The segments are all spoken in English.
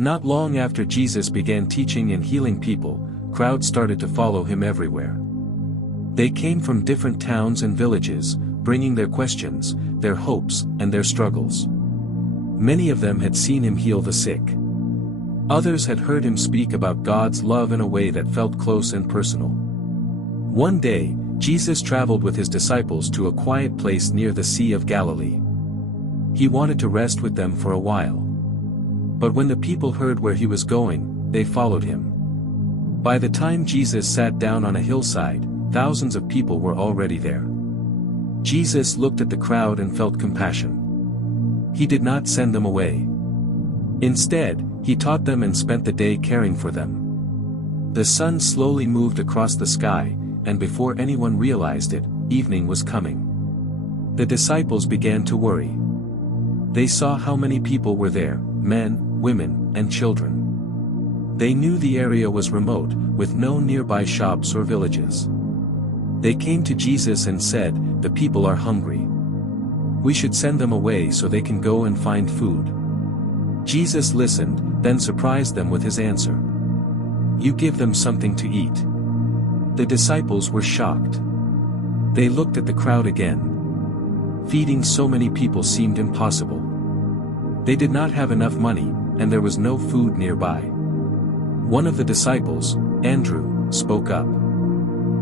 Not long after Jesus began teaching and healing people, crowds started to follow him everywhere. They came from different towns and villages, bringing their questions, their hopes, and their struggles. Many of them had seen him heal the sick. Others had heard him speak about God's love in a way that felt close and personal. One day, Jesus traveled with his disciples to a quiet place near the Sea of Galilee. He wanted to rest with them for a while. But when the people heard where he was going, they followed him. By the time Jesus sat down on a hillside, thousands of people were already there. Jesus looked at the crowd and felt compassion. He did not send them away. Instead, he taught them and spent the day caring for them. The sun slowly moved across the sky, and before anyone realized it, evening was coming. The disciples began to worry. They saw how many people were there, men, women, and children. They knew the area was remote, with no nearby shops or villages. They came to Jesus and said, "The people are hungry. We should send them away so they can go and find food." Jesus listened, then surprised them with his answer. "You give them something to eat." The disciples were shocked. They looked at the crowd again. Feeding so many people seemed impossible. They did not have enough money, and there was no food nearby. One of the disciples, Andrew, spoke up.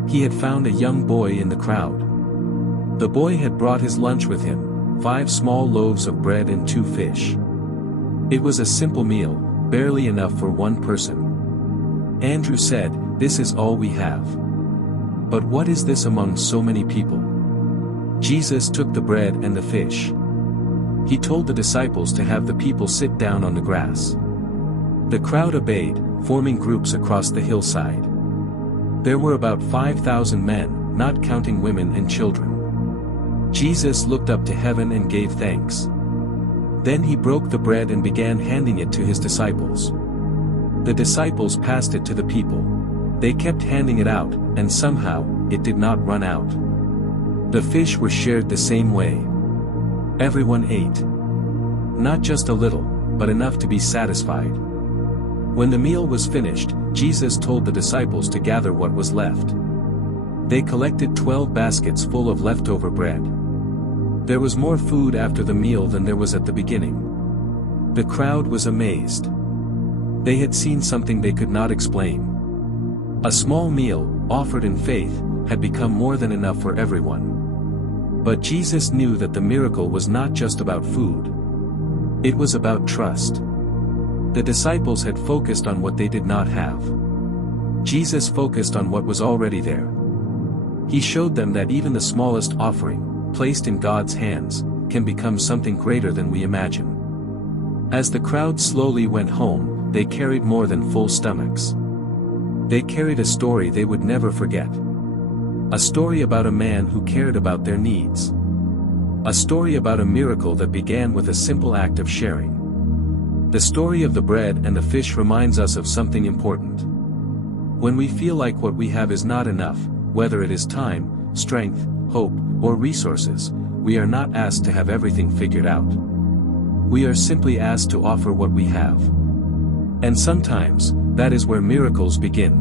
He had found a young boy in the crowd. The boy had brought his lunch with him, 5 small loaves of bread and 2 fish. It was a simple meal, barely enough for one person. Andrew said, "This is all we have. But what is this among so many people?" Jesus took the bread and the fish. He told the disciples to have the people sit down on the grass. The crowd obeyed, forming groups across the hillside. There were about 5,000 men, not counting women and children. Jesus looked up to heaven and gave thanks. Then he broke the bread and began handing it to his disciples. The disciples passed it to the people. They kept handing it out, and somehow, it did not run out. The fish were shared the same way. Everyone ate. Not just a little, but enough to be satisfied. When the meal was finished, Jesus told the disciples to gather what was left. They collected 12 baskets full of leftover bread. There was more food after the meal than there was at the beginning. The crowd was amazed. They had seen something they could not explain. A small meal, offered in faith, had become more than enough for everyone. But Jesus knew that the miracle was not just about food. It was about trust. The disciples had focused on what they did not have. Jesus focused on what was already there. He showed them that even the smallest offering, placed in God's hands, can become something greater than we imagine. As the crowd slowly went home, they carried more than full stomachs. They carried a story they would never forget. A story about a man who cared about their needs. A story about a miracle that began with a simple act of sharing. The story of the bread and the fish reminds us of something important. When we feel like what we have is not enough, whether it is time, strength, hope, or resources, we are not asked to have everything figured out. We are simply asked to offer what we have. And sometimes, that is where miracles begin.